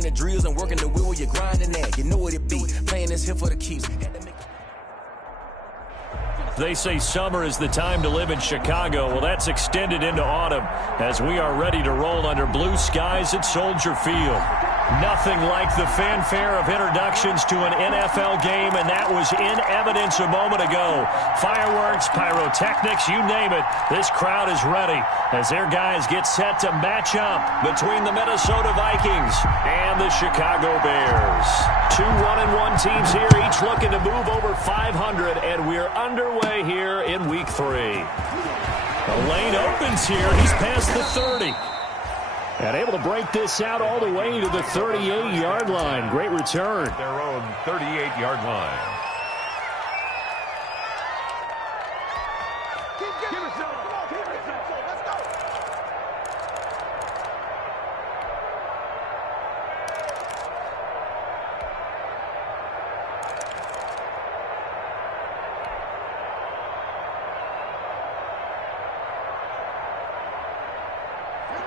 doing the drills and working the wheel where you're grinding at. You know what it be. Playing this here for the keeps. They say summer is the time to live in Chicago. Well, that's extended into autumn as we are ready to roll under blue skies at Soldier Field. Nothing like the fanfare of introductions to an NFL game, and that was in evidence a moment ago. Fireworks, pyrotechnics, you name it. This crowd is ready as their guys get set to match up between the Minnesota Vikings and the Chicago Bears. Two 1-1 teams here, each looking to move over 500, and we're underway here in Week 3. The lane opens here. He's past the 30. And able to break this out all the way to the 38-yard line. Great return. Their own 38-yard line.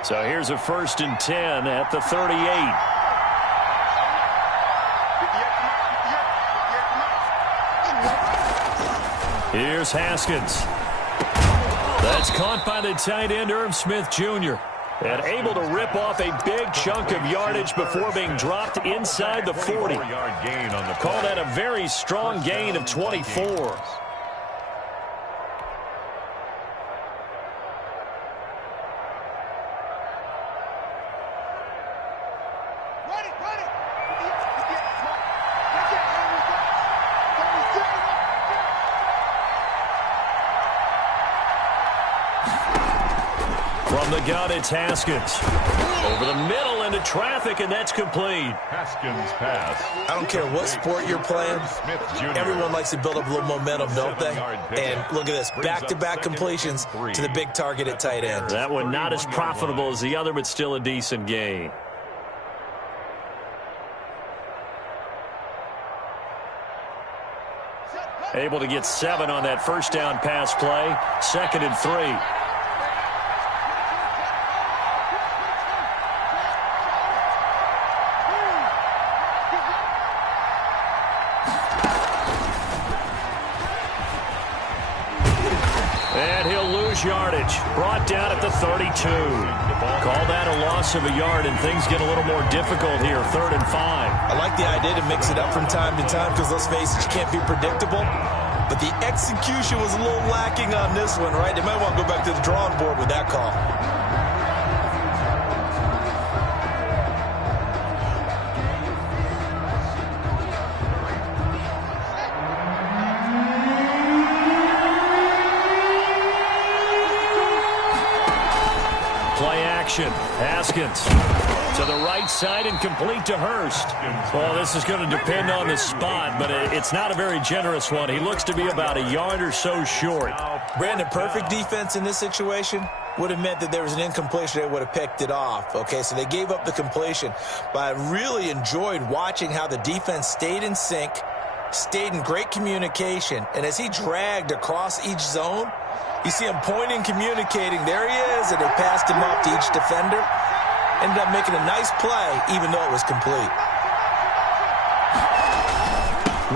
So here's a 1st and 10 at the 38. Here's Haskins. That's caught by the tight end, Irv Smith Jr. And able to rip off a big chunk of yardage before being dropped inside the 40. Call that a very strong gain of 24. From the gun, it's Haskins. Over the middle into traffic, and that's complete. Haskins pass. I don't care what sport you're playing. Everyone likes to build up a little momentum, don't they? And look at this, back-to-back completions to the big target at tight end. That one not as profitable as the other, but still a decent gain. Able to get 7 on that first down pass play. 2nd and 3. Yardage brought down at the 32. Call that a loss of a yard, and things get a little more difficult here. 3rd and 5. I like the idea to mix it up from time to time because, let's face it, you can't be predictable. But the execution was a little lacking on this one, right? They might want to go back to the drawing board with that call. Haskins to the right side and complete to Hurst. Well, this is going to depend on the spot, but it's not a very generous one. He looks to be about a yard or so short. Brandon, perfect defense in this situation would have meant that there was an incompletion. They would have picked it off. Okay, so they gave up the completion. But I really enjoyed watching how the defense stayed in sync, stayed in great communication, and as he dragged across each zone, you see him pointing, communicating. There he is, and they passed him off to each defender. Ended up making a nice play, even though it was complete.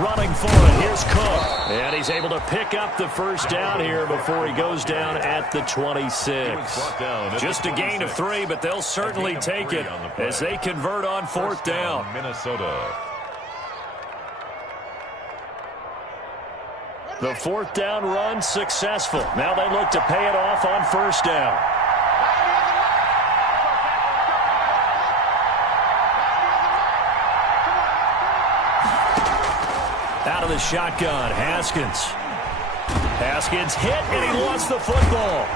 Running for it, here's Cook. And he's able to pick up the first down here before he goes down at the 26. Just a gain of 3, but they'll certainly take it as they convert on 4th down. Minnesota. The 4th down run successful. Now they look to pay it off on 1st down. Out of the shotgun, Haskins. Haskins hit, and he lost the football.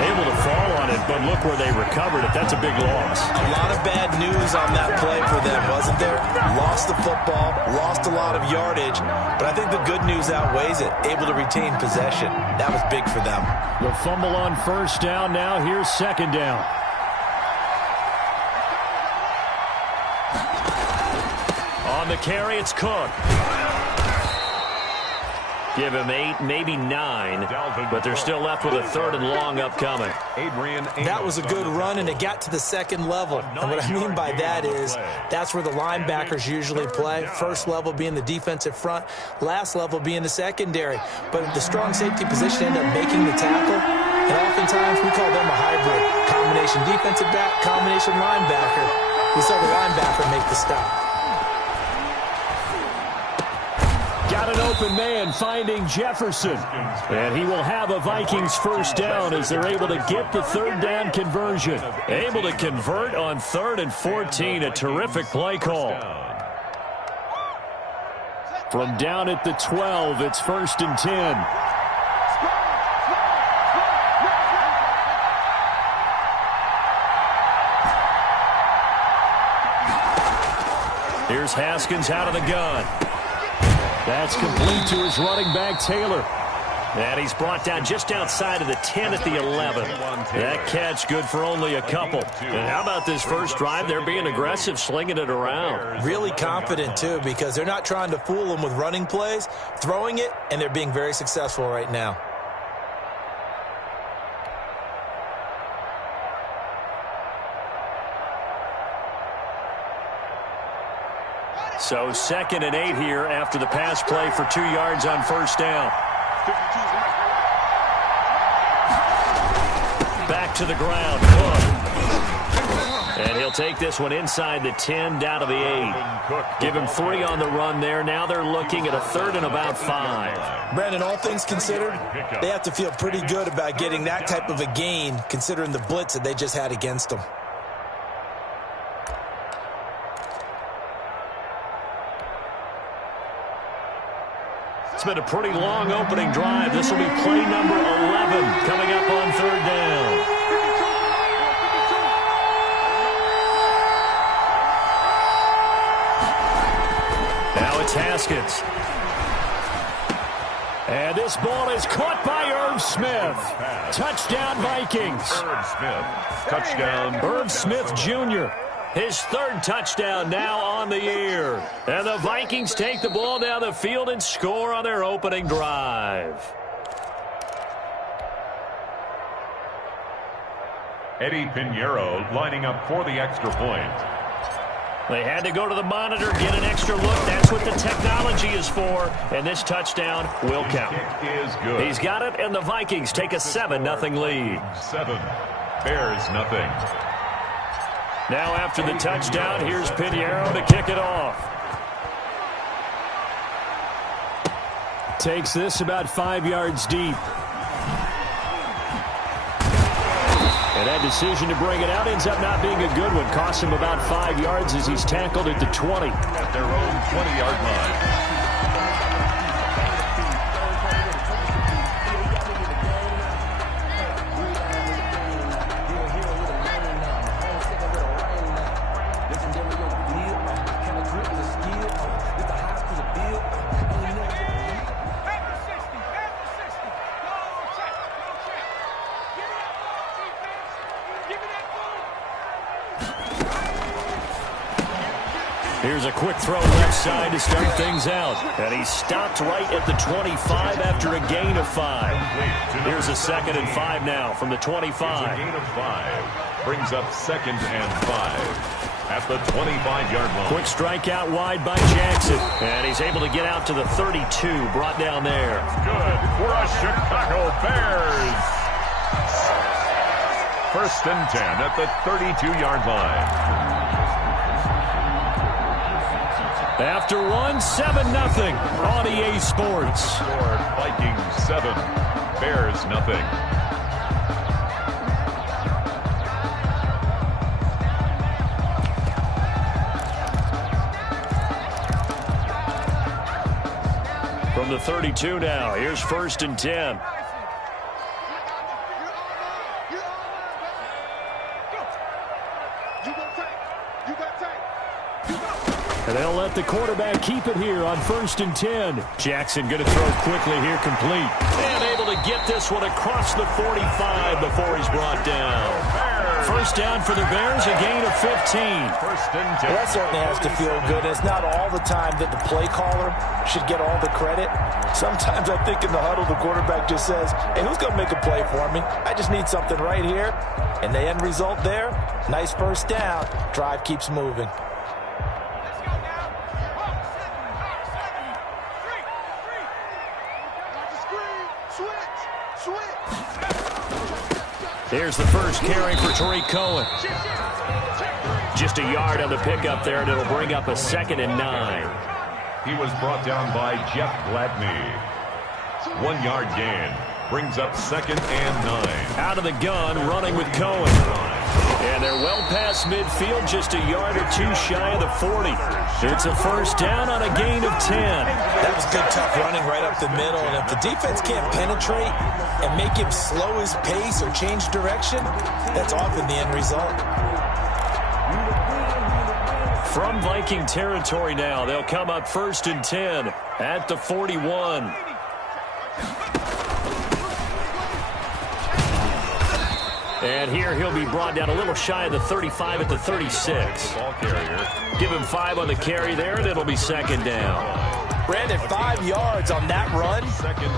Able to fall on it, but look where they recovered it. That's a big loss. A lot of bad news on that play for them, wasn't there? Lost the football, lost a lot of yardage, but I think the good news outweighs it. Able to retain possession. That was big for them. The fumble on 1st down. Now here's 2nd down. On the carry, it's Cook. Give him 8, maybe 9, but they're still left with a 3rd and long upcoming. That was a good run, and it got to the second level. And what I mean by that is that's where the linebackers usually play. First level being the defensive front, last level being the secondary. But the strong safety position ended up making the tackle, and oftentimes we call them a hybrid. Combination defensive back, combination linebacker. We saw the linebacker make the stop. Got an open man finding Jefferson. And he will have a Vikings first down as they're able to get the 3rd down conversion. Able to convert on 3rd and 14. A terrific play call. From down at the 12, it's 1st and 10. Here's Haskins out of the gun. That's complete to his running back, Taylor. And he's brought down just outside of the 10 at the 11. That catch good for only a couple. And how about this first drive? They're being aggressive, slinging it around. Really confident, too, because they're not trying to fool them with running plays, throwing it, and they're being very successful right now. So 2nd and 8 here after the pass play for 2 yards on first down. Back to the ground. And he'll take this one inside the 10, down to the 8. Give him 3 on the run there. Now they're looking at a 3rd and about 5. Brandon, all things considered, they have to feel pretty good about getting that type of a gain, considering the blitz that they just had against them. It's been a pretty long opening drive. This will be play number 11 coming up on 3rd down. Now it's Haskins. And this ball is caught by Irv Smith. Touchdown, Vikings. Irv Smith, touchdown. Irv Smith Jr., his 3rd touchdown now on the year. And the Vikings take the ball down the field and score on their opening drive. Eddie Pinheiro lining up for the extra point. They had to go to the monitor, get an extra look. That's what the technology is for. And this touchdown will count. Kick is good. He's got it, and the Vikings take a 7-0 lead. 7, Bears nothing. Now after the touchdown, here's Pinheiro to kick it off. Takes this about 5 yards deep. And that decision to bring it out ends up not being a good one. Costs him about 5 yards as he's tackled at the 20. At their own 20-yard line. Here's a quick throw left side to start things out. And he stopped right at the 25 after a gain of 5. Here's a 2nd and 5 now from the 25. Here's a gain of 5. Brings up 2nd and 5 at the 25-yard line. Quick strikeout wide by Jackson. And he's able to get out to the 32, brought down there. Good for a Chicago Bears. 1st and 10 at the 32-yard line. After one, 7-0 on EA Sports. Scored Vikings 7, Bears nothing. From the 32 now, here's 1st and 10. And they'll let the quarterback keep it here on 1st and 10. Jackson going to throw quickly here, complete. And able to get this one across the 45 before he's brought down. First down for the Bears, a gain of 15. First and 10. Well, that certainly has to feel good. It's not all the time that the play caller should get all the credit. Sometimes I think in the huddle, the quarterback just says, hey, who's going to make a play for me? I just need something right here. And the end result there, nice first down. Drive keeps moving. Here's the first carry for Tariq Cohen. Just a yard on the pickup there, and it'll bring up a 2nd and 9. He was brought down by Jeff Gladney. 1 yard gain. Brings up 2nd and 9. Out of the gun, running with Cohen. And they're well past midfield, just a yard or two shy of the 40. It's a first down on a gain of 10. That was good, tough running right up the middle. And if the defense can't penetrate and make him slow his pace or change direction, that's often the end result. From Viking territory now, they'll come up 1st and 10 at the 41. And here he'll be brought down a little shy of the 35 at the 36. Ball carrier. Give him 5 on the carry there, and it'll be 2nd down. Brandon, 5 yards on that run.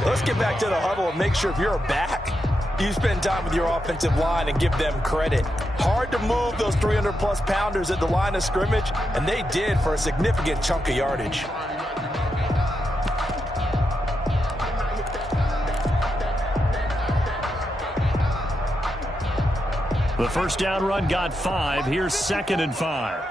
Let's get back to the huddle and make sure if you're a back, you spend time with your offensive line and give them credit. Hard to move those 300-plus pounders at the line of scrimmage, and they did for a significant chunk of yardage. The first down run got 5. Here's 2nd and 5.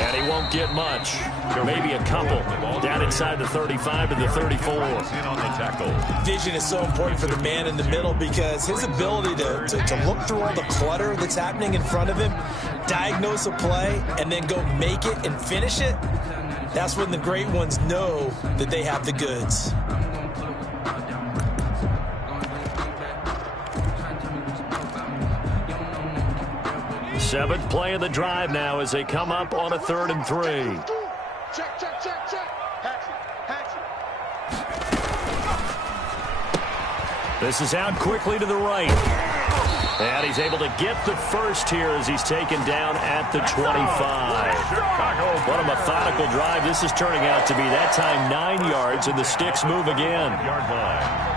And he won't get much. Maybe a couple. Down inside the 35 to the 34. In on the tackle. Vision is so important for the man in the middle because his ability to look through all the clutter that's happening in front of him, diagnose a play, and then go make it and finish it, that's when the great ones know that they have the goods. Seventh play of the drive now as they come up on a 3rd and 3. Check, check, check, check. This is out quickly to the right. And he's able to get the first here as he's taken down at the 25. What a methodical drive this is turning out to be. That time 9 yards, and the sticks move again. Yard line.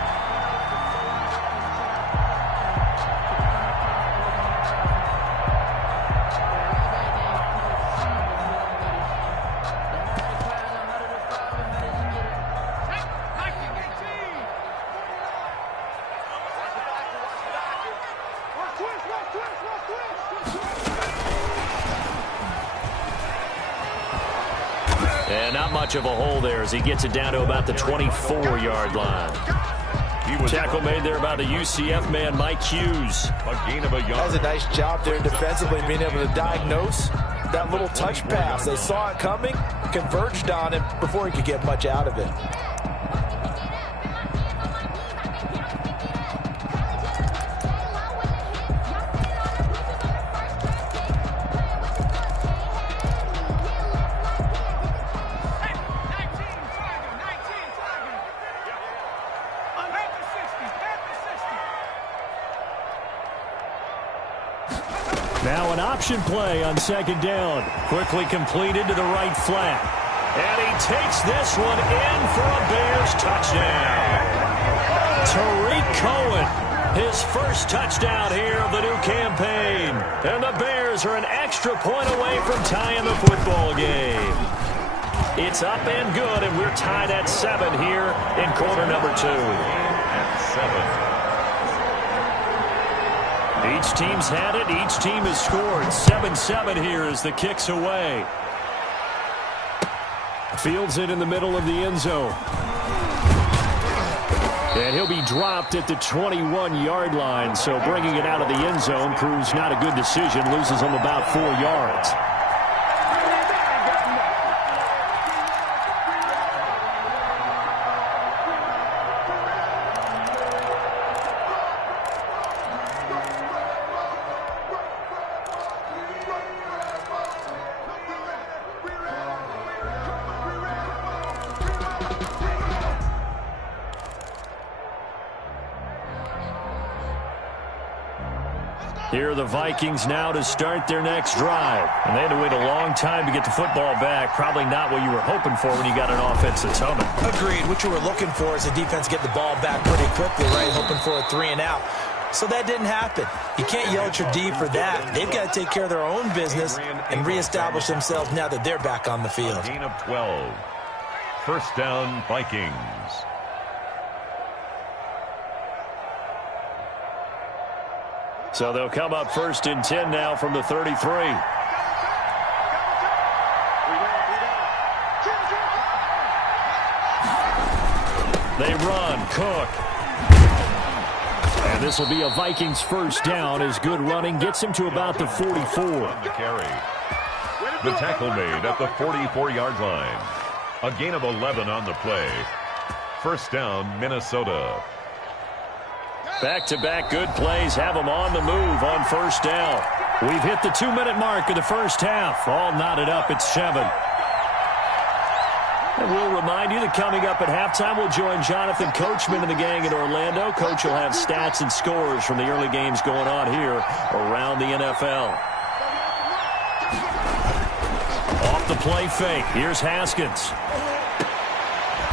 And not much of a hole there as he gets it down to about the 24-yard line. Tackle made there by the UCF man, Mike Hughes. A gain of a yard. That was a nice job there defensively, being able to diagnose that little touch pass. They saw it coming, converged on him before he could get much out of it. Now an option play on 2nd down. Quickly completed to the right flat. And he takes this one in for a Bears touchdown. Tariq Cohen, his first touchdown here of the new campaign. And the Bears are an extra point away from tying the football game. It's up and good, and we're tied at 7 here in quarter number 2. At 7. Each team's had it. Each team has scored. 7-7 here as the kick's away. Fields it in the middle of the end zone. And he'll be dropped at the 21-yard line. So bringing it out of the end zone proves not a good decision. Loses him about 4 yards. Here are the Vikings now to start their next drive. And they had to wait a long time to get the football back. Probably not what you were hoping for when you got an offense that's humming. Agreed. What you were looking for is a defense get the ball back pretty quickly, right? Hoping for a 3-and-out. So that didn't happen. You can't yell at your D for that. They've got to take care of their own business and reestablish themselves now that they're back on the field. Gain of 12. First down, Vikings. So they'll come up 1st and 10 now from the 33. They run. Cook. And this will be a Vikings first down as good running gets him to about the 44. On the carry. The tackle made at the 44-yard line. A gain of 11 on the play. First down, Minnesota. Back-to-back good plays have them on the move on first down. We've hit the 2-minute mark of the first half. All knotted up at 7. And we'll remind you that coming up at halftime, we'll join Jonathan Coachman and the gang in Orlando. Coach will have stats and scores from the early games going on here around the NFL. Off the play fake. Here's Haskins.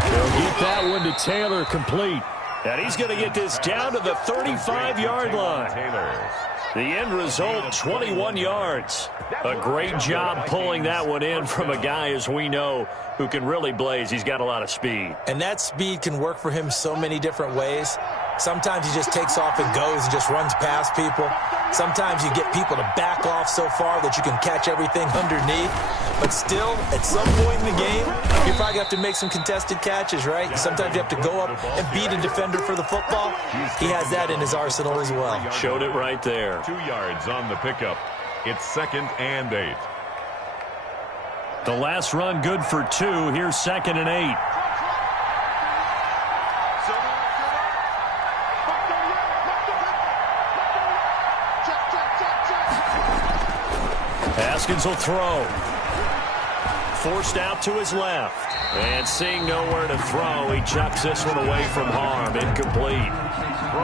They'll get that one to Taylor complete. And he's going to get this down to the 35-yard line. The end result, 21 yards. A great job pulling that one in from a guy, as we know, who can really blaze. He's got a lot of speed. And that speed can work for him so many different ways. Sometimes he just takes off and goes and just runs past people. Sometimes you get people to back off so far that you can catch everything underneath. But still, at some point in the game, you probably have to make some contested catches, right? Sometimes you have to go up and beat a defender for the football. He has that in his arsenal as well. Showed it right there. 2 yards on the pickup. It's 2nd and 8. The last run good for 2. Here's 2nd and 8. Haskins will throw. Forced out to his left. And seeing nowhere to throw, he chucks this one away from harm. Incomplete.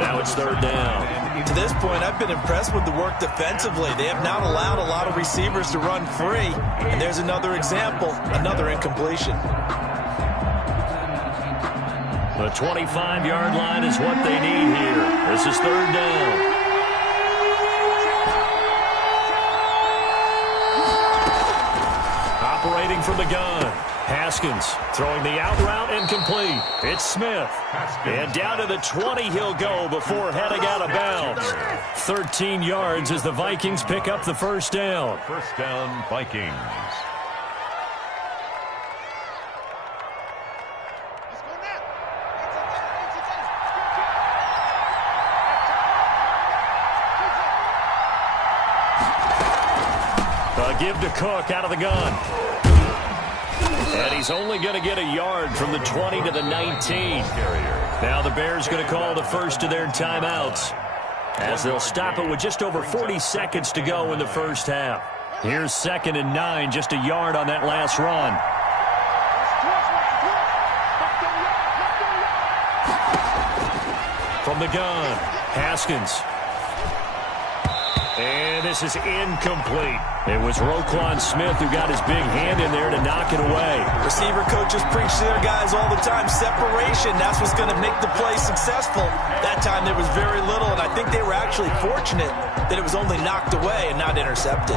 Now it's 3rd down. To this point, I've been impressed with the work defensively. They have not allowed a lot of receivers to run free. And there's another example, another incompletion. The 25-yard line is what they need here. This is 3rd down. Operating from the gun. Haskins throwing the out route incomplete. It's Smith. And down to the 20 he'll go before heading out of bounds. 13 yards as the Vikings pick up the first down. First down, Vikings. A give to Cook out of the gun. And he's only going to get a yard from the 20 to the 19. Now the Bears going to call the first of their timeouts as they'll stop it with just over 40 seconds to go in the first half. Here's 2nd and 9, just a yard on that last run. From the gun, Haskins. And this is incomplete. It was Roquan Smith who got his big hand in there to knock it away. Receiver coaches preach to their guys all the time. Separation, that's what's going to make the play successful. That time there was very little, and I think they were actually fortunate that it was only knocked away and not intercepted.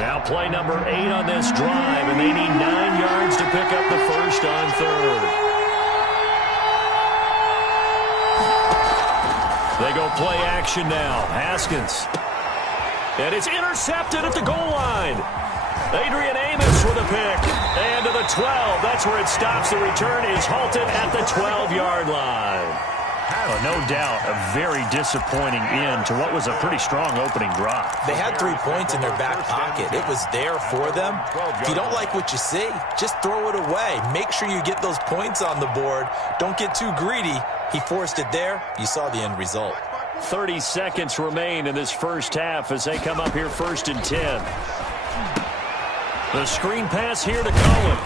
Now play number 8 on this drive, and they need 9 yards to pick up the first on 3rd. They go play action now. Haskins. And it's intercepted at the goal line. Adrian Amos with a pick. And to the 12. That's where it stops. The return is halted at the 12-yard line. Oh, no doubt a very disappointing end to what was a pretty strong opening drive. They had 3 points in their back pocket. It was there for them. If you don't like what you see, just throw it away. Make sure you get those points on the board. Don't get too greedy. He forced it there. You saw the end result. 30 seconds remain in this first half as they come up here 1st and 10. The screen pass here to Cohen.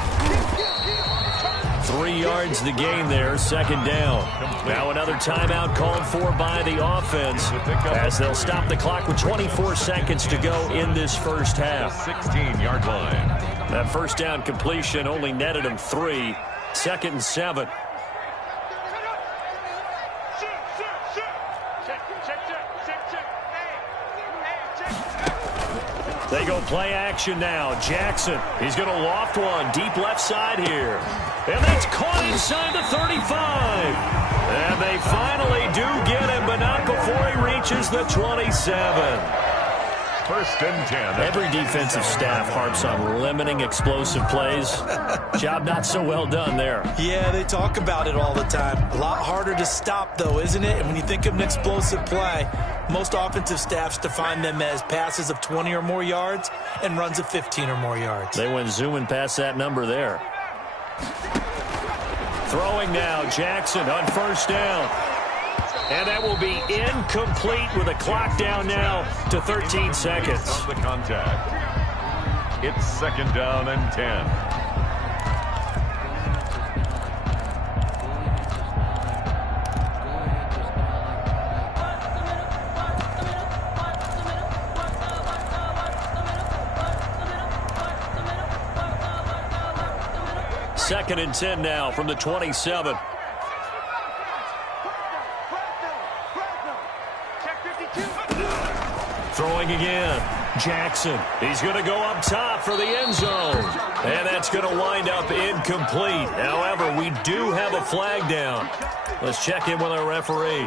3 yards the gain there, second down. Now another timeout called for by the offense as they'll stop the clock with 24 seconds to go in this first half. 16-yard line. That first down completion only netted him 3. 2nd and 7. They go play action now. Jackson, he's going to loft one deep left side here. And that's caught inside the 35. And they finally do get him, but not before he reaches the 27. 1st and 10. Every defensive staff harps on limiting explosive plays. Job not so well done there. Yeah, they talk about it all the time. A lot harder to stop, though, isn't it? And when you think of an explosive play, most offensive staffs define them as passes of 20 or more yards and runs of 15 or more yards. They went zooming past that number there. Throwing now, Jackson on 1st down. And that will be incomplete with a clock down now to 13 seconds. On the contact. It's 2nd down and 10. Second and 10 now from the 27. Throwing again. Jackson. He's going to go up top for the end zone. And that's going to wind up incomplete. However, we do have a flag down. Let's check in with our referee.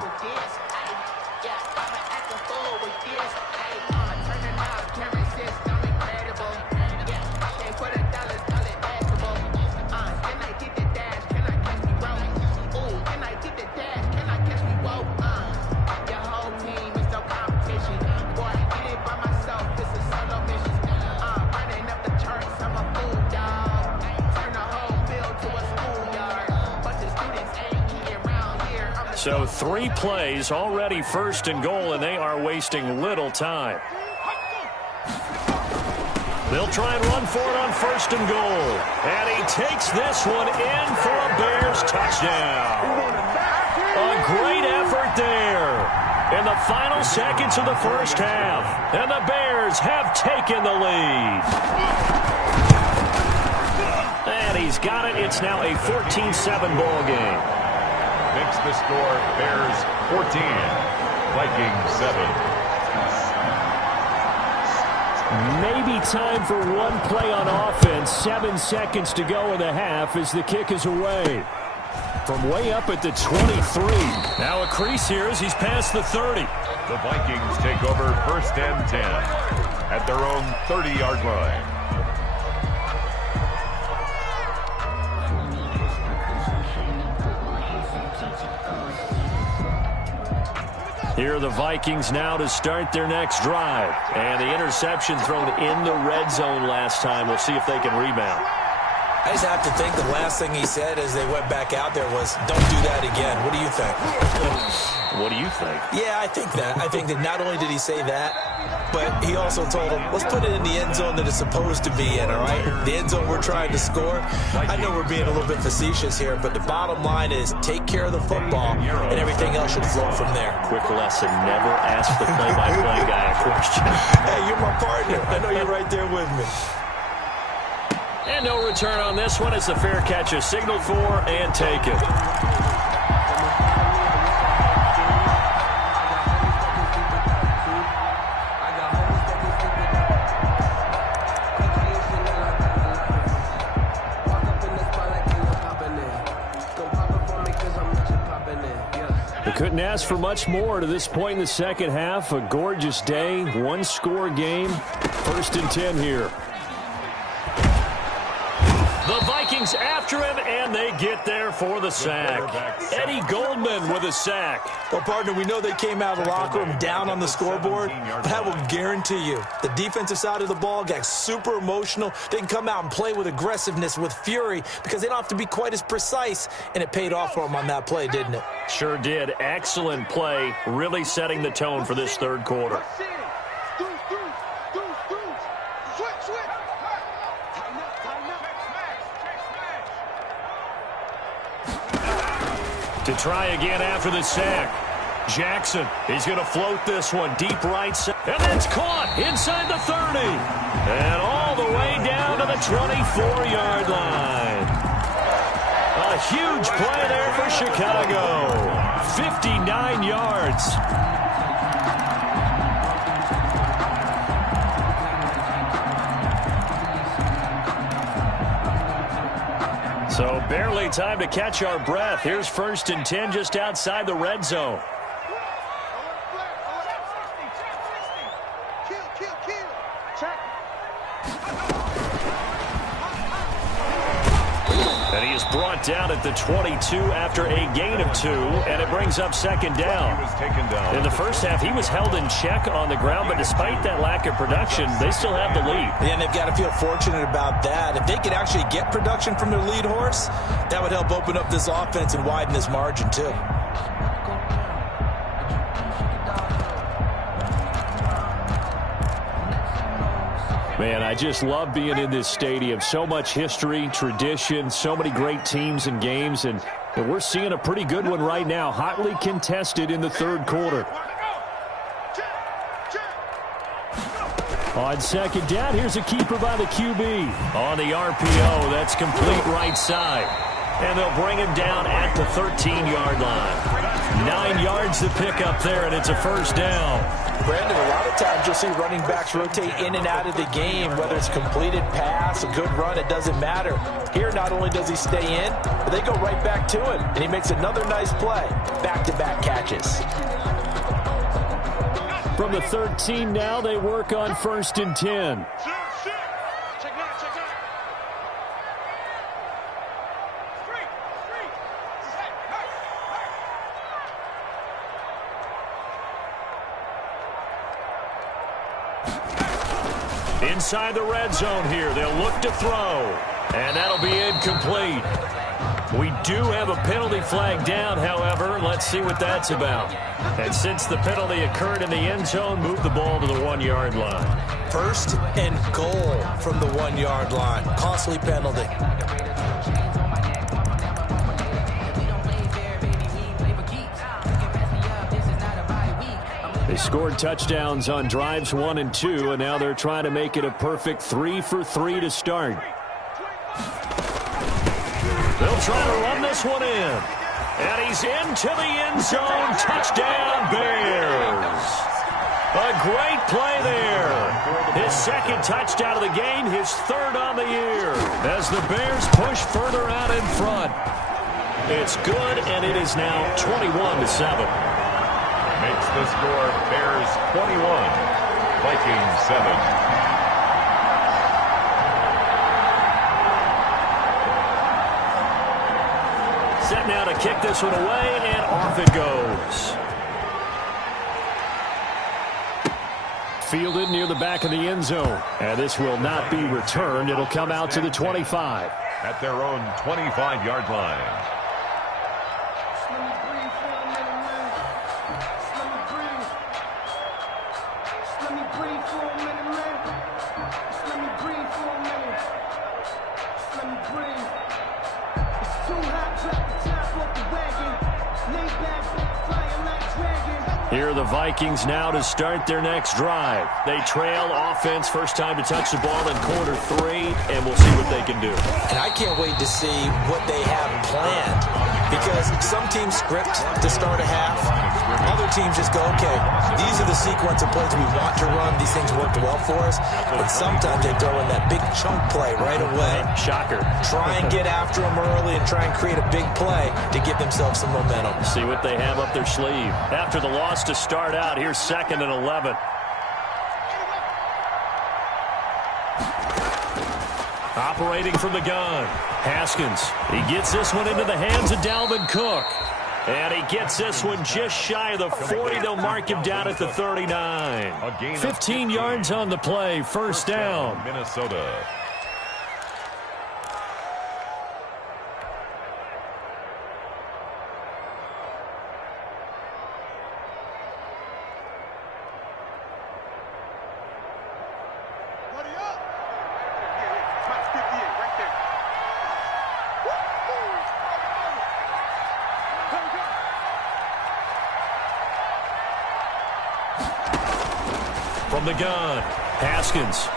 So 3 plays, already 1st and goal, and they are wasting little time. They'll try and run for it on 1st and goal. And he takes this one in for a Bears touchdown. A great effort there in the final seconds of the first half. And the Bears have taken the lead. And he's got it. It's now a 14-7 ball game. Makes the score Bears 14, Vikings 7. Maybe time for one play on offense. 7 seconds to go in the half as the kick is away. From way up at the 23. Now a crease here as he's past the 30. The Vikings take over 1st and 10 at their own 30-yard line. Here are the Vikings now to start their next drive. And the interception thrown in the red zone last time. We'll see if they can rebound. I just have to think the last thing he said as they went back out there was, don't do that again. What do you think? What do you think? Yeah, I think that. I think that not only did he say that, but he also told them, let's put it in the end zone that it's supposed to be in, all right? The end zone we're trying to score. I know we're being a little bit facetious here, but the bottom line is take care of the football, and everything else should flow from there. Quick lesson, never ask the play-by-play guy a question. Hey, you're my partner. I know you're right there with me. And no return on this one as the fair catch is signaled for and taken. They couldn't ask for much more to this point in the second half. A gorgeous day, one-score game. 1st and 10 here. The Vikings after him, and they get there for the sack. Eddie Goldman with a sack. Well, partner, we know they came out of the locker room down on the scoreboard, but I will guarantee you the defensive side of the ball got super emotional. They can come out and play with aggressiveness, with fury, because they don't have to be quite as precise, and it paid off for them on that play, didn't it? Sure did. Excellent play, really setting the tone for this third quarter. To try again after the sack. Jackson, he's going to float this one deep right side. And that's caught inside the 30. And all the way down to the 24-yard line. A huge play there for Chicago. 59 yards. So barely time to catch our breath. Here's 1st and 10 just outside the red zone. And he is brought down at the 22 after a gain of 2, and it brings up 2nd down. He was taken down. In the first half, he was held in check on the ground, but despite that lack of production, they still have the lead. And they've got to feel fortunate about that. If they could actually get production from their lead horse, that would help open up this offense and widen this margin too. Man, I just love being in this stadium. So much history, tradition, so many great teams and games, and we're seeing a pretty good one right now, hotly contested in the 3rd quarter. On 2nd down, here's a keeper by the QB. On the RPO, that's complete right side. And they'll bring him down at the 13-yard line. 9 yards to pick up there, and it's a 1st down. Brandon, a lot of times you'll see running backs rotate in and out of the game, whether it's completed pass, a good run, it doesn't matter. Here, not only does he stay in, but they go right back to him, and he makes another nice play. Back-to-back catches. From the 13 now, they work on 1st and 10. Inside the red zone here, they'll look to throw, and that'll be incomplete. We do have a penalty flag down, however. Let's see what that's about. And since the penalty occurred in the end zone, move the ball to the 1-yard line. 1st and goal from the 1-yard line. Costly penalty. They scored touchdowns on drives 1 and 2, and now they're trying to make it a perfect 3 for 3 to start. They'll try to run this one in. And he's into the end zone. Touchdown, Bears. A great play there. His 2nd touchdown of the game, his 3rd on the year. As the Bears push further out in front. It's good, and it is now 21-7. Makes the score Bears 21, Vikings 7. Set now to kick this one away, and off it goes. Fielded near the back of the end zone. And this will not be returned. It'll come out to the 25. At their own 25-yard line. Here are the Vikings now to start their next drive. They trail offense, first time to touch the ball in quarter 3, and we'll see what they can do. And I can't wait to see what they have planned. Because some teams script to start a half. Other teams just go, okay, these are the sequence of plays we want to run. These things worked well for us. But sometimes they throw in that big chunk play right away. Shocker. Try and get after them early and try and create a big play to give themselves some momentum. See what they have up their sleeve. After the loss to start out, here's 2nd and 11. Operating from the gun. Haskins. He gets this one into the hands of Dalvin Cook. And he gets this one just shy of the 40. They'll mark him down at the 39. 15 yards on the play. First down. Minnesota. Go, go! from the gun. Haskins.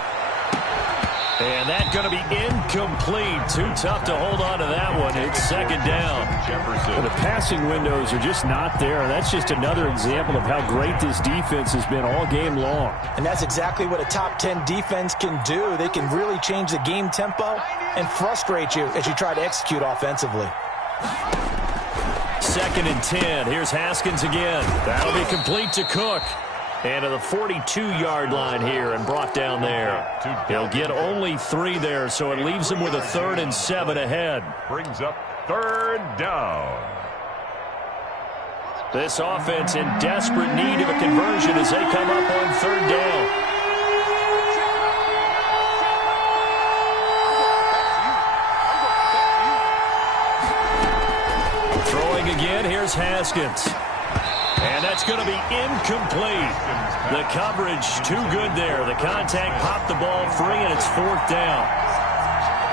And that's going to be incomplete. Too tough to hold on to that one. It's second down. Jefferson. The passing windows are just not there. That's just another example of how great this defense has been all game long. And that's exactly what a top 10 defense can do. They can really change the game tempo and frustrate you as you try to execute offensively. Second and 10. Here's Haskins again. That'll be complete to Cook. And to the 42-yard line here and brought down there. He'll get only 3 there, so it leaves him with a 3rd and 7 ahead. Brings up 3rd down. This offense in desperate need of a conversion as they come up on 3rd down. Throwing again, here's Haskins. And that's going to be incomplete. The coverage too good there. The contact popped the ball free, and it's 4th down.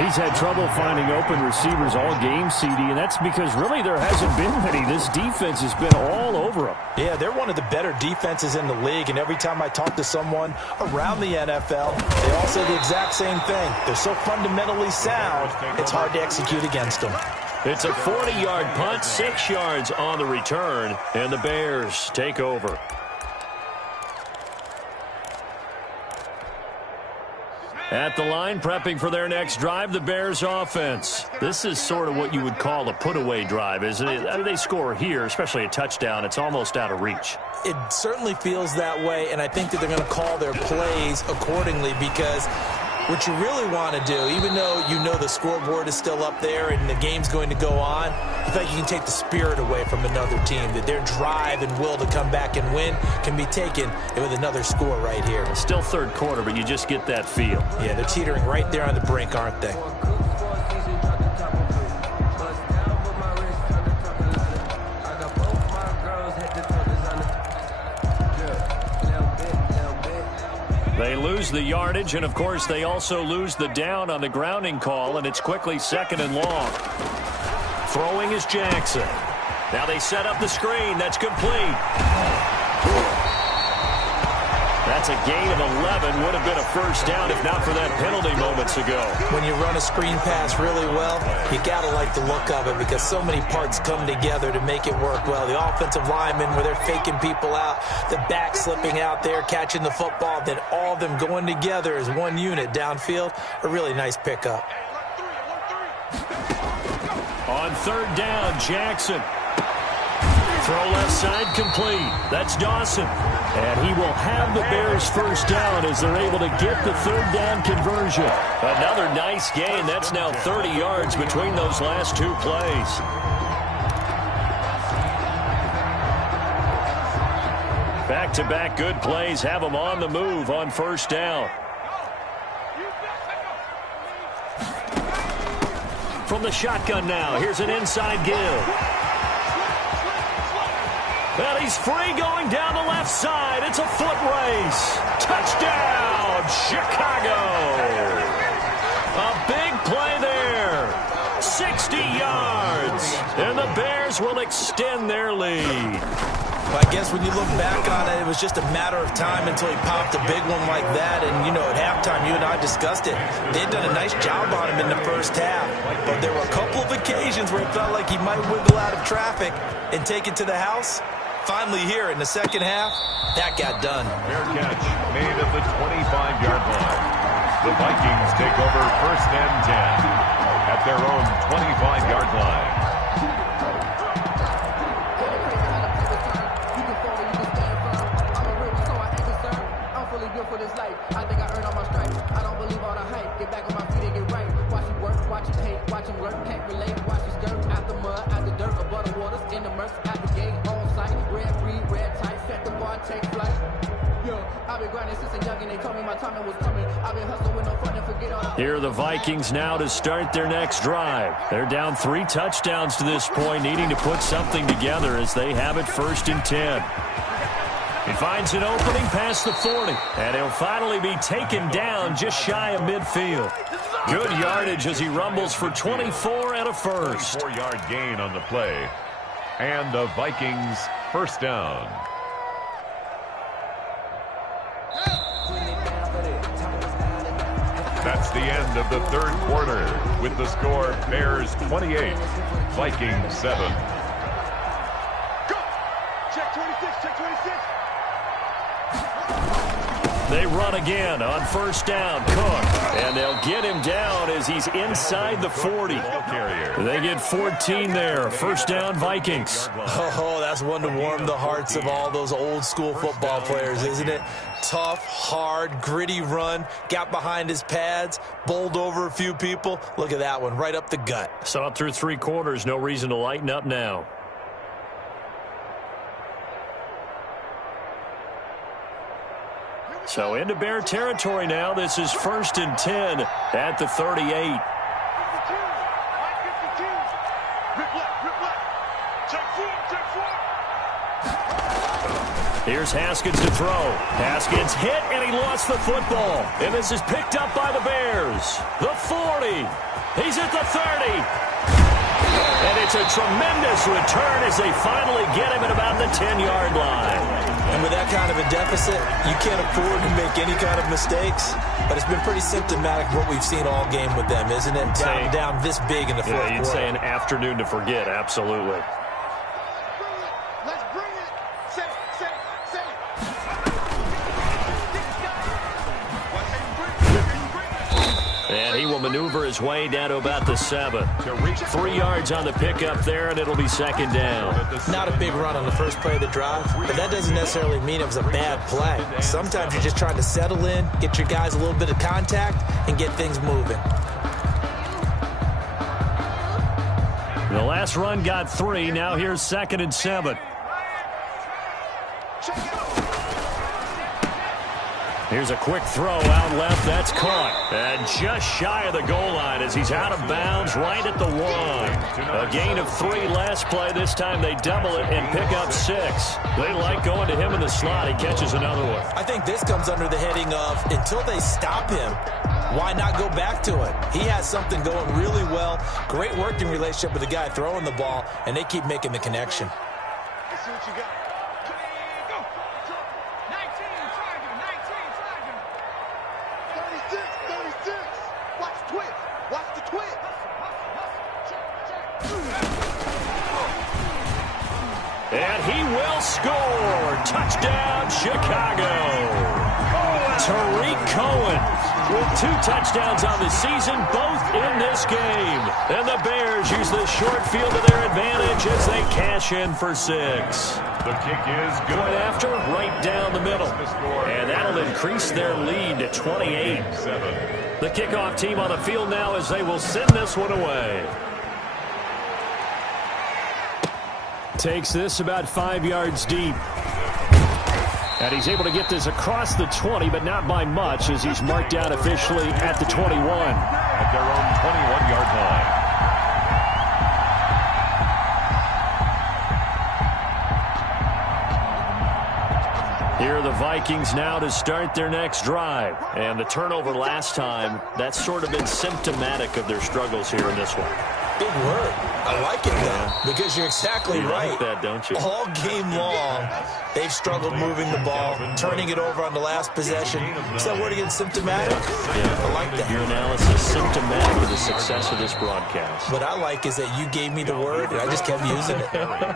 He's had trouble finding open receivers all game, CD, and that's because really there hasn't been many. This defense has been all over him. Yeah, they're one of the better defenses in the league, and every time I talk to someone around the NFL, they all say the exact same thing. They're so fundamentally sound, it's hard to execute against them. It's a 40-yard punt, 6 yards on the return, and the Bears take over. At the line, prepping for their next drive, the Bears offense. This is sort of what you would call a put-away drive, isn't it? I mean, they score here, especially a touchdown. It's almost out of reach. It certainly feels that way, and I think that they're going to call their plays accordingly because what you really want to do, even though you know the scoreboard is still up there and the game's going to go on, I think you can take the spirit away from another team, that their drive and will to come back and win can be taken with another score right here. Still 3rd quarter, but you just get that feel. Yeah, they're teetering right there on the brink, aren't they? They lose the yardage, and, of course, they also lose the down on the grounding call, and it's quickly 2nd and long. Throwing is Jackson. Now they set up the screen. That's complete. That's a gain of 11. Would have been a 1st down if not for that penalty moments ago. When you run a screen pass really well, you got to like the look of it because so many parts come together to make it work well. The offensive linemen, where they're faking people out, the back slipping out there, catching the football, then all of them going together as one unit downfield. A really nice pickup. On 3rd down, Jackson. Throw left side complete. That's Dawson. And he will have the Bears 1st down as they're able to get the 3rd down conversion. Another nice gain. That's now 30 yards between those last 2 plays. Back-to-back good plays have them on the move on 1st down. From the shotgun now, here's an inside give. Well, he's free going down the left side. It's a foot race. Touchdown, Chicago. A big play there. 60 yards. And the Bears will extend their lead. Well, I guess when you look back on it, it was just a matter of time until he popped a big one like that. And, you know, at halftime, you and I discussed it. They'd done a nice job on him in the 1st half. But there were a couple of occasions where it felt like he might wiggle out of traffic and take it to the house. Finally here in the 2nd half, that got done. Fair catch made at the 25-yard line. The Vikings take over 1st and 10 at their own 25-yard line. I think I earned all my stripes. I don't believe all the hype. Get back on my feet and get right. Watch him work, watch him hate, watch him work. Can't relate, watch him skirt. Out the mud, out the dirt, above the waters, in the murks, out the gate, on site. Red free, red tight, set the bar, take flight. Yo, I've been grinding since a young and they told me my timing was coming. I've been hustling with no fun and forget all. Here are the Vikings now to start their next drive. They're down 3 touchdowns to this point, needing to put something together as they have it 1st and 10. He finds an opening past the 40, and he'll finally be taken down just shy of midfield. Good yardage as he rumbles for 24 and a 1st. 4-yard gain on the play, and the Vikings 1st down. the end of the third quarter with the score Bears 28, Vikings 7. Go! Check 26, check 26. They run again on first down. Cook. And they'll get him down as he's inside the 40. They get 14 there. First down, Vikings. Oh, that's one to warm the hearts of all those old school football players, isn't it? Tough, hard, gritty run. Got behind his pads, bowled over a few people. Look at that one, right up the gut. Saw it through 3 quarters. No reason to lighten up now. So into Bear territory now. This is 1st and 10 at the 38. 52, line 52. Rip left. Check 4. Here's Haskins to throw. Haskins hit, and he lost the football. And this is picked up by the Bears. The 40. He's at the 30. And it's a tremendous return as they finally get him at about the 10-yard line. And with that kind of a deficit, you can't afford to make any kind of mistakes. But it's been pretty symptomatic of what we've seen all game with them, isn't it? Down this big in the fourth quarter. You'd say an afternoon to forget, absolutely. Let's bring it. Say it. And he will maneuver his way down to about the 7. 3 yards on the pickup there, and it'll be 2nd down. Not a big run on the first play of the drive, but that doesn't necessarily mean it was a bad play. Sometimes you're just trying to settle in, get your guys a little bit of contact, and get things moving. The last run got 3. Now here's 2nd and 7. Here's a quick throw out left. That's caught. And just shy of the goal line as he's out of bounds right at the 1. A gain of 3 last play. This time they double it and pick up 6. They like going to him in the slot. He catches another one. I think this comes under the heading of until they stop him, why not go back to it? He has something going really well. Great working relationship with the guy throwing the ball, and they keep making the connection. Let's see what you got. Go. 36. Watch the twist. And he will score. Touchdown, Chicago. Tariq Cohen with 2 touchdowns on the season, both in this game. And the Bears use the short field to their advantage as they cash in for 6. The kick is good. Point after, right down the middle. And that'll increase their lead to 28. The kickoff team on the field now as they will send this one away. Takes this about 5 yards deep. And he's able to get this across the 20, but not by much as he's marked down officially at the 21. At their own 21-yard line. Here are the Vikings now to start their next drive. And the turnover last time, that's sort of been symptomatic of their struggles here in this one. Big word. I like it, though, because you're exactly right. Like that, don't you? All game long, they've struggled moving the ball, turning it over on the last possession. Is that word again, symptomatic? Yeah, I like that. Your analysis symptomatic of the success of this broadcast. What I like is that you gave me the word, and I just kept using it.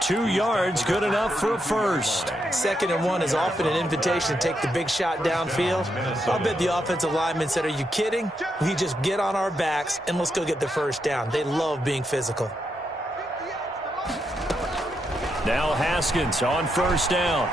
2 yards, good enough for a first. 2nd and 1 is often an invitation to take the big shot downfield. I'll bet the offensive lineman said, are you kidding? We just get on our backs and let's go get the first down. They love being physical. Now Haskins on first down.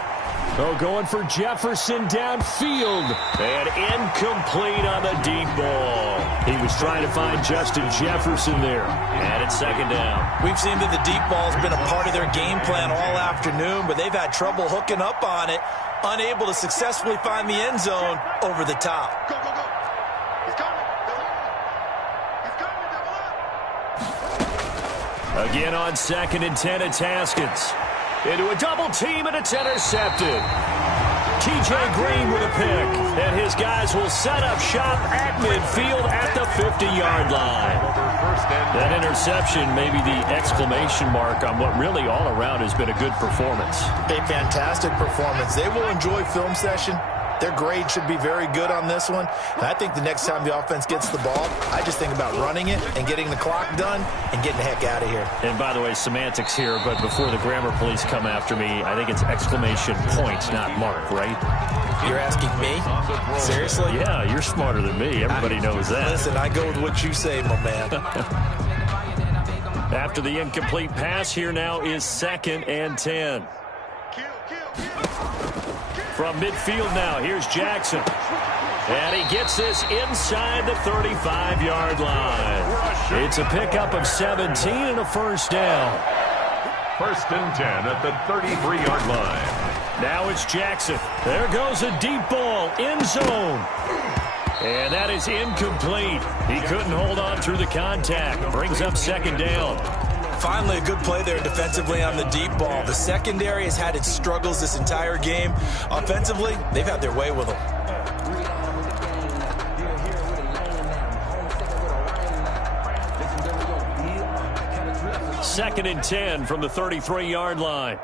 Oh, going for Jefferson downfield. And incomplete on the deep ball. He was trying to find Justin Jefferson there. And it's 2nd down. We've seen that the deep ball's been a part of their game plan all afternoon, but they've had trouble hooking up on it, unable to successfully find the end zone over the top. Go. He's coming. Double up. Again on 2nd and 10, it's Haskins. Into a double team, and it's intercepted. TJ Green with a pick, and his guys will set up shop at midfield at the 50-yard line. That interception may be the exclamation mark on what really all around has been a good performance. A fantastic performance. They will enjoy film session their grade should be very good on this one. And I think the next time the offense gets the ball, I just think about running it and getting the clock done and getting the heck out of here. And by the way, semantics here, but before the grammar police come after me, I think it's exclamation point, not mark, right? You're asking me? Seriously? Yeah, you're smarter than me. Everybody knows that. Listen, I go with what you say, my man. After the incomplete pass, here now is 2nd and 10. From midfield now, here's Jackson. And he gets this inside the 35-yard line. It's a pickup of 17 and a first down. 1st and 10 at the 33-yard line. Now it's Jackson. There goes a deep ball, end zone. And that is incomplete. He couldn't hold on through the contact. Brings up 2nd down. Finally, a good play there defensively on the deep ball. The secondary has had its struggles this entire game. Offensively, they've had their way with them. 2nd and 10 from the 33-yard line.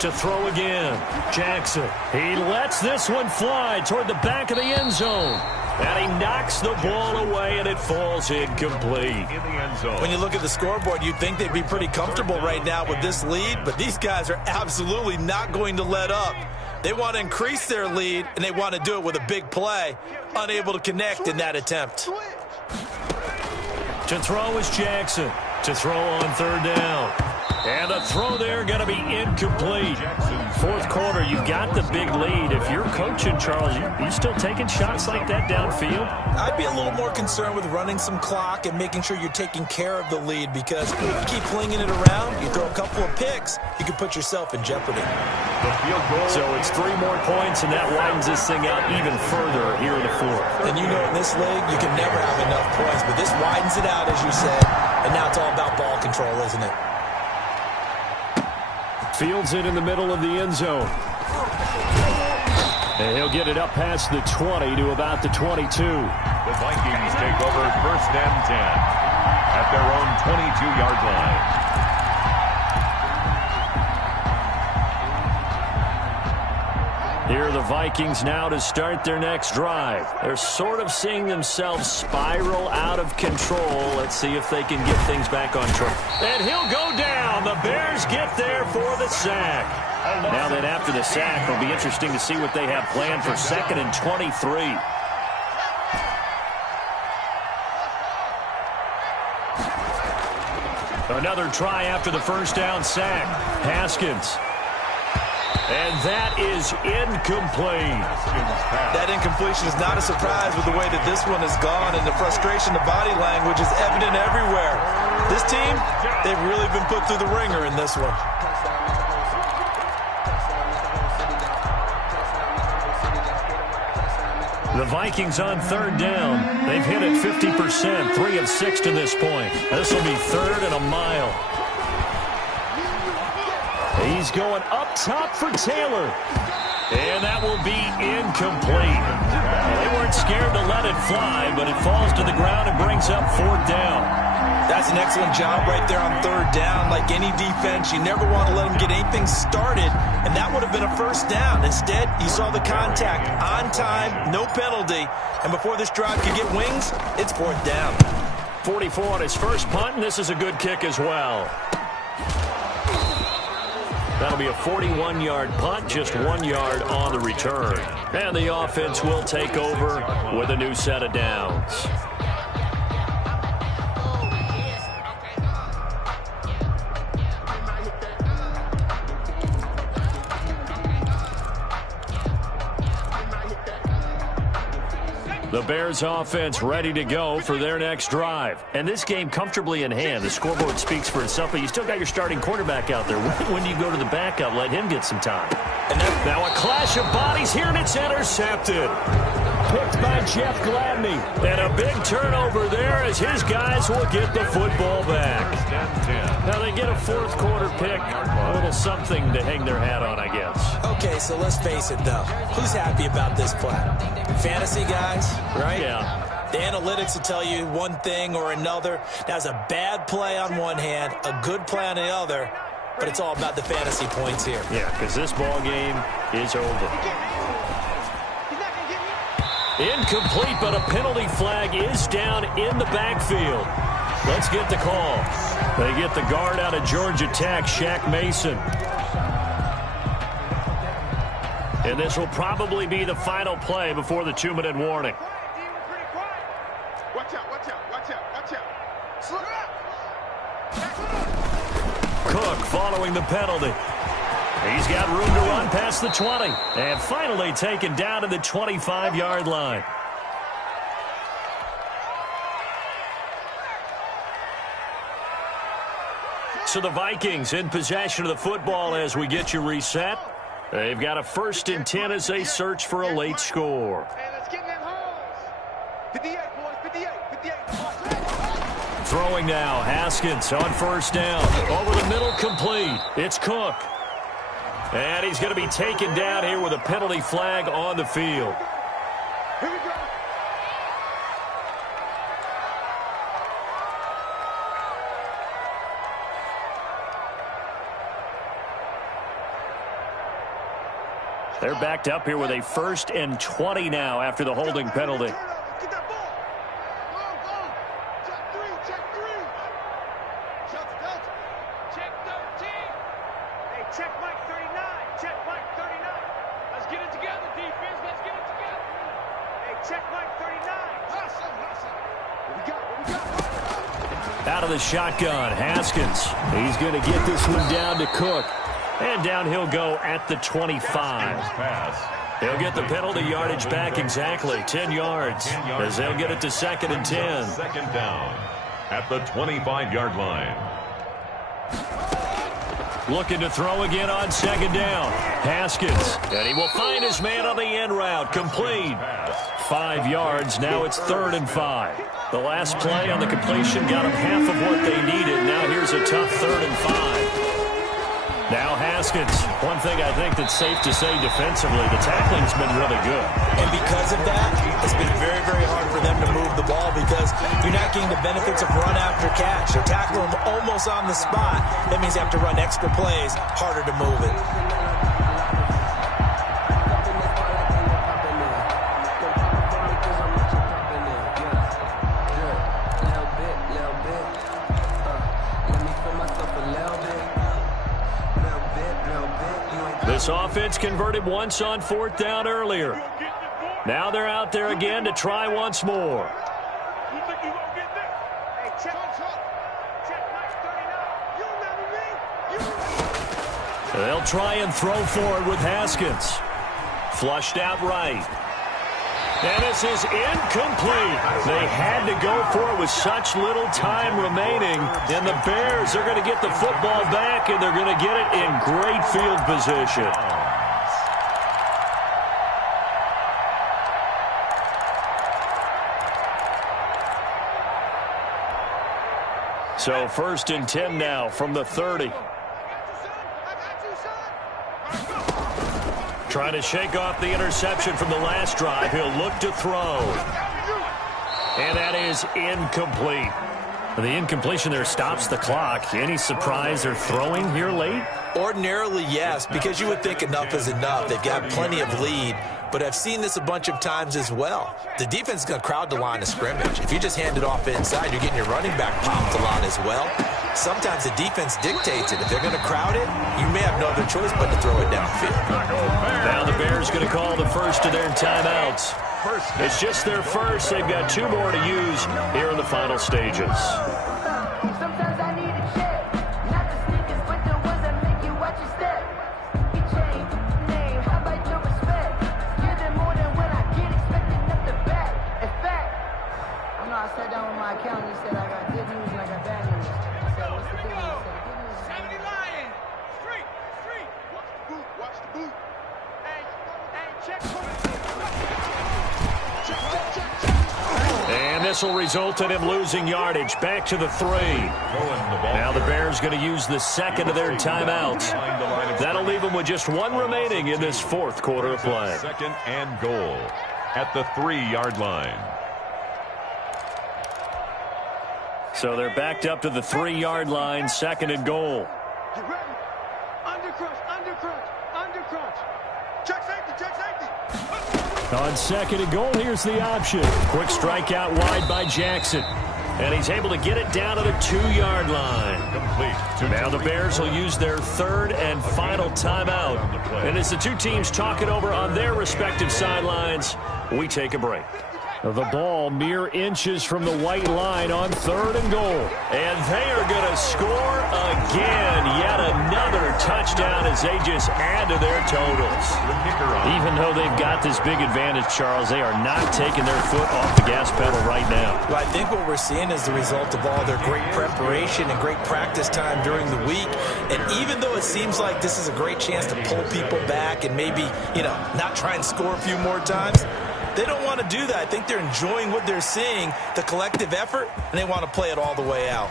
To throw again. Jackson. He lets this one fly toward the back of the end zone. And he knocks the ball away, and it falls incomplete. In the end zone. When you look at the scoreboard, you'd think they'd be pretty comfortable right now with this lead, but these guys are absolutely not going to let up. They want to increase their lead, and they want to do it with a big play. Unable to connect in that attempt. To throw is Jackson. To throw on 3rd down. And the throw there going to be incomplete. 4th quarter, you've got the big lead. If you're coaching, Charles, you still taking shots like that downfield? I'd be a little more concerned with running some clock and making sure you're taking care of the lead, because if you keep flinging it around, you throw a couple of picks, you can put yourself in jeopardy. The field goal. So it's 3 more points, and that widens this thing out even further here in the 4th. And you know in this league, you can never have enough points, but this widens it out, as you said, and now it's all about ball control, isn't it? Fields it in the middle of the end zone. And he'll get it up past the 20 to about the 22. The Vikings take over 1st and 10 at their own 22-yard line. Here are the Vikings now to start their next drive. They're sort of seeing themselves spiral out of control. Let's see if they can get things back on track. And he'll go down. The Bears get there for the sack. Now then, after the sack, it'll be interesting to see what they have planned for 2nd and 23. Another try after the first down sack. Haskins. And that is incomplete. That incompletion is not a surprise with the way that this one has gone, and the frustration, the body language is evident everywhere. This team, they've really been put through the ringer in this one. The Vikings on 3rd down. They've hit it 50%, 3 of 6 to this point. This will be 3rd and a mile. He's going up top for Taylor. And that will be incomplete. They weren't scared to let it fly, but it falls to the ground and brings up 4th down. That's an excellent job right there on 3rd down. Like any defense, you never want to let them get anything started, and that would have been a first down. Instead, you saw the contact on time, no penalty, and before this drive could get wings, it's 4th down. 44 on his first punt, and this is a good kick as well. That'll be a 41-yard punt, just 1 yard on the return. And the offense will take over with a new set of downs. The Bears offense ready to go for their next drive. And this game comfortably in hand. The scoreboard speaks for itself, but you still got your starting quarterback out there. When do you go to the backup? Let him get some time. And now a clash of bodies here, and it's intercepted. Picked by Jeff Gladney. And a big turnover there as his guys will get the football back. Now they get a 4th quarter pick. A little something to hang their hat on, I guess. Okay, so let's face it, though. Who's happy about this play? Fantasy guys, right? Yeah. The analytics will tell you one thing or another. That's a bad play on one hand, a good play on the other. but it's all about the fantasy points here. Yeah, because this ball game is over. Incomplete, but a penalty flag is down in the backfield. Let's get the call. They get the guard out of Georgia Tech, Shaq Mason. And this will probably be the final play before the 2-minute warning. Watch out, watch out, watch out, watch out. Cook following the penalty. He's got room to run past the 20. And finally taken down to the 25-yard line. So the Vikings in possession of the football as we get you reset. They've got a 1st and 10 as they search for a late score. And let's get in that holes. 58, boys, 58. Throwing now, Haskins on 1st down. Over the middle, complete. It's Cook. And he's going to be taken down here with a penalty flag on the field. Here we go. They're backed up here with a 1st and 20 now after the holding penalty. Get that ball. Go, go. Check 3, check 3. Delta, Delta. Check 13. Hey, check Mike 39. Check Mike 39. Let's get it together, defense. Let's get it together. Hey, check Mike 39. Hustle, hustle. What we got? What we got? Out of the shotgun, Haskins. He's going to get this one down to Cook. And down he'll go at the 25. He'll get the penalty yardage back exactly, 10 yards, as they'll get it to 2nd and 10. 2nd down at the 25-yard line. Looking to throw again on 2nd down. Haskins, and he will find his man on the end route, complete. 5 yards, now it's 3rd and 5. The last play on the completion got them half of what they needed. Now here's a tough 3rd and 5. Now Haskins. One thing I think that's safe to say defensively, the tackling's been really good. And because of that, it's been very, very hard for them to move the ball because you're not getting the benefits of run after catch. They're tackling them almost on the spot. That means you have to run extra plays, harder to move it. This offense converted once on 4th down earlier. Now they're out there again to try once more. They'll try and throw forward with Haskins. Flushed out right. And this is incomplete. They had to go for it with such little time remaining. And the Bears are going to get the football back, and they're going to get it in great field position. So 1st and 10 now from the 30. Trying to shake off the interception from the last drive. He'll look to throw. And that is incomplete. The incompletion there stops the clock. Any surprise they're throwing here late? Ordinarily, yes, because you would think enough is enough. They've got plenty of lead, but I've seen this a bunch of times as well. The defense is going to crowd the line of scrimmage. If you just hand it off inside, you're getting your running back popped a lot as well. Sometimes the defense dictates it. If they're going to crowd it, you may have no other choice but to throw it downfield. Now the Bears going to call the first of their timeouts. It's just their first. They've got 2 more to use here in the final stages. Sometimes I need a check, not the sneakers, but the ones that make you watch your step. You change name, how about your respect? Give them more than when I get expecting up the back. In fact, I know I sat down with my accountant. He said I got good news and I got bad news. I said, what's the good news? He said, the good news is 70 Lion. Street, street. Watch the boot, watch the boot. Hey, check. And this will result in him losing yardage. Back to the 3. Now the Bears going to use the second of their timeouts. That'll leave them with just 1 remaining in this 4th quarter of play. 2nd and goal at the 3-yard line. So they're backed up to the 3-yard line, 2nd and goal. Get ready. Under crunch. Check safety. On second and goal, here's the option. Quick strikeout wide by Jackson. And he's able to get it down to the 2-yard line. Complete. Now the Bears will use their third and final timeout. And as the two teams talk it over on their respective sidelines, we take a break. The ball mere inches from the white line on third and goal. And they are going to score again. Yet another touchdown as they just add to their totals. Even though they've got this big advantage, Charles, they are not taking their foot off the gas pedal right now. Well, I think what we're seeing is the result of all their great preparation and great practice time during the week. And even though it seems like this is a great chance to pull people back and maybe, not try and score a few more times, they don't want to do that. I think they're enjoying what they're seeing, the collective effort, and they want to play it all the way out.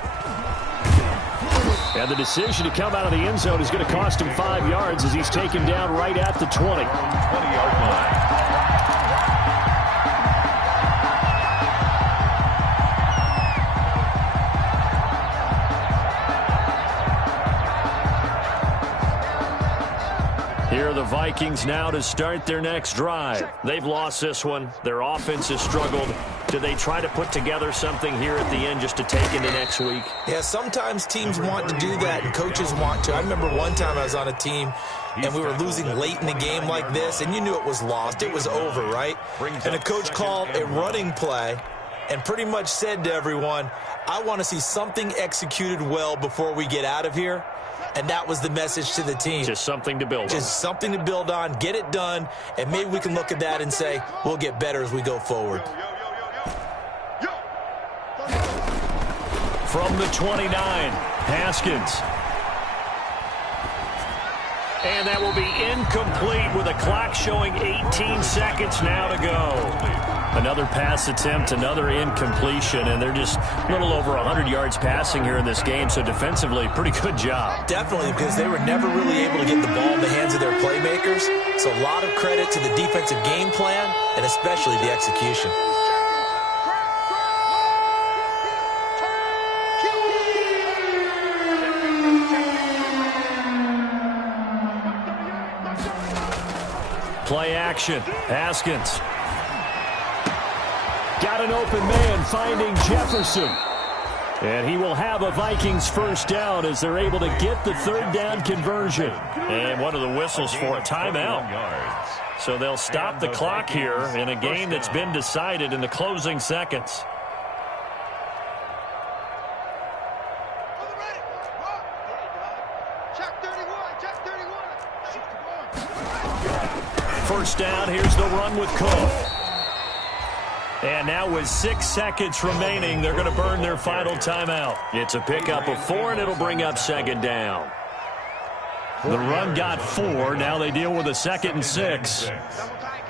And the decision to come out of the end zone is going to cost him 5 yards as he's taken down right at the 20. 20-yard line. Here are the Vikings now to start their next drive. They've lost this one. Their offense has struggled. Do they try to put together something here at the end just to take into next week? Yeah, sometimes teams want to do that and coaches want to. I remember one time I was on a team and we were losing late in the game like this, and you knew it was lost. It was over, right? And the coach called a running play and pretty much said to everyone, I want to see something executed well before we get out of here. And that was the message to the team. Just something to build on. Just something to build on, get it done, and maybe we can look at that and say, we'll get better as we go forward. From the 29, Haskins. And that will be incomplete with a clock showing 18 seconds now to go. Another pass attempt, another incompletion, and they're just a little over 100 yards passing here in this game, so defensively, pretty good job. Definitely, because they were never really able to get the ball in the hands of their playmakers, so a lot of credit to the defensive game plan, and especially the execution. Play action, Haskins. Got an open man finding Jefferson. And he will have a Vikings first down as they're able to get the third down conversion. And one of the whistles for a timeout. So they'll stop the clock here in a game that's been decided in the closing seconds. First down, here's the run with Cook. And now with 6 seconds remaining, they're going to burn their final timeout. It's a pickup of 4, and it'll bring up second down. The run got 4. Now they deal with a 2nd and 6.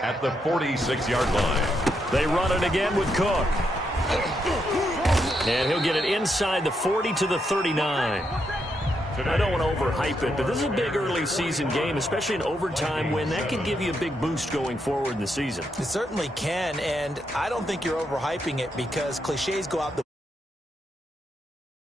At the 46-yard line. They run it again with Cook. And he'll get it inside the 40 to the 39. I don't want to overhype it, but this is a big early season game, especially an overtime win. That could give you a big boost going forward in the season. It certainly can, and I don't think you're overhyping it because cliches go out the